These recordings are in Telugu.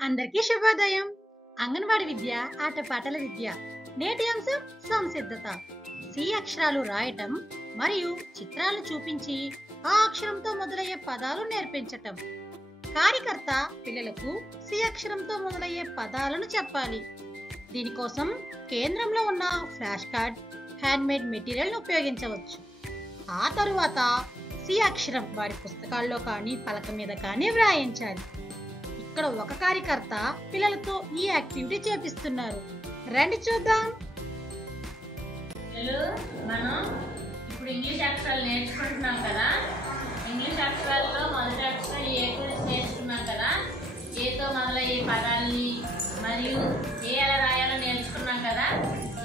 అందరికీ శుభోదయం. అంగన్వాడి విద్య ఆటపాటల విద్య. నేటి అంశం సంసిద్ధత. సి అక్షరాలు రాయటం మరియు చిత్రాలు చూపించి ఆ అక్షరంతో మొదలయ్యే పదాలు నేర్పించటం. కార్యకర్త పిల్లలకు సి అక్షరంతో మొదలయ్యే పదాలను చెప్పాలి. దీనికోసం కేంద్రంలో ఉన్న ఫ్లాష్ కార్డ్, హ్యాండ్మేడ్ మెటీరియల్ ఉపయోగించవచ్చు. ఆ తరువాత సి అక్షరం వారి పుస్తకాల్లో కానీ పలక మీద కానీ వ్రాయించాలి. ఇక్కడ ఒక కార్యకర్త పిల్లలతో ఈ యాక్టివిటీ చేపిస్తున్నారు. రండి చూద్దాం. మనం ఇప్పుడు ఇంగ్లీష్ అక్షరాలు నేర్చుకుంటున్నాం కదా. ఇంగ్లీష్ అక్షరాల్లో మొదటి అక్షరం ఏ గురించి నేర్చుకున్నాం కదా. ఏతో మొదలయ్యే పదాలని మరియు ఏ ఎలా రాయాలో నేర్చుకున్నాం కదా.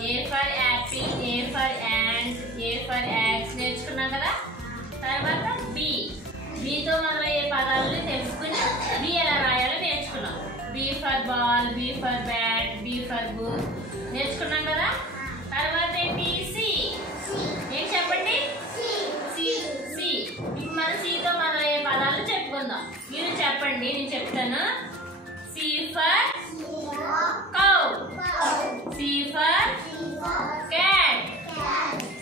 A for apple, A for ant, A for axe నేర్చుకున్నాం కదా. తర్వాత బీతో మొదలయ్యే పదాలని తెలుసుకుని బి ఎలా రాయాలో నేర్చుకున్నాం. B for ball, B for bat, B for book నేర్చుకున్నాం కదా. తర్వాత ఏంటి సి. ఏం చెప్పండి? సి. ఇప్పుడు మనం సితో మొదలయ్యే పదాలు చెప్పుకుందాం. మీరు చెప్పండి, నేను చెప్తాను. C for cow, C for cat,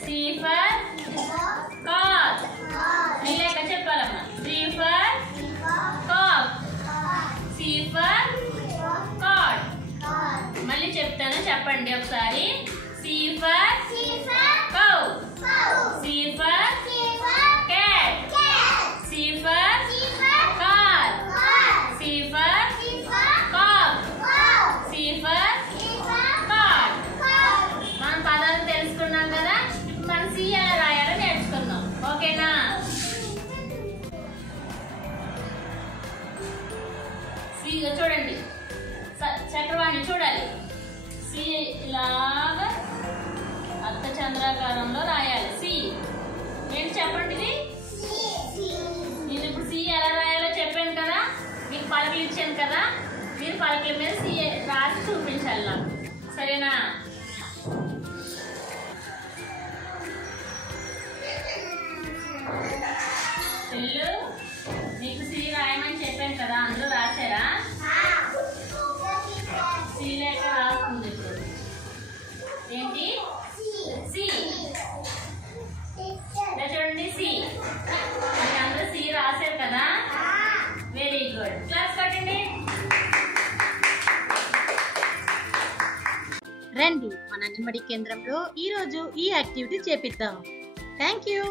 C for car. లేక చెప్పాలమ్మా. C for cock, C for card. మళ్ళీ చెప్తాను, చెప్పండి ఒకసారి. C for cow, C for cat, C for car, C for cock, C for card. మనం పదాలు తెలుసుకున్నాం కదా. ఇప్పుడు మనం సి ఎలా రాయాలో నేర్చుకుందాం. ఓకేనా? సి చూడండి, చక్రవాణి చూడాలి. సి ఇలాగా అర్థ చంద్రాకారంలో రాయాలి. సి ఏంటి చెప్పండి? ఇది నేను ఇప్పుడు సి ఎలా రాయాలో చెప్పాను కదా. మీకు పలకలు ఇచ్చాను కదా. మీరు పలకల మీద సి రాసి చూపించాలి నాకు. సరేనా? పిల్లలు, మీకు సి రాయమని చెప్పాను కదా. అందరూ రాశారా? సి లేక రాస్తుంది ఇప్పుడు. ఏంటి? సి. చూడండి, సి. మీరు అందరూ సి రాశారు కదా. Very good. క్లాస్ కట్టండి. రండి మన అంగన్వాడి కేంద్రంలో ఈ రోజు ఈ యాక్టివిటీ చేపిద్దాం. Thank you.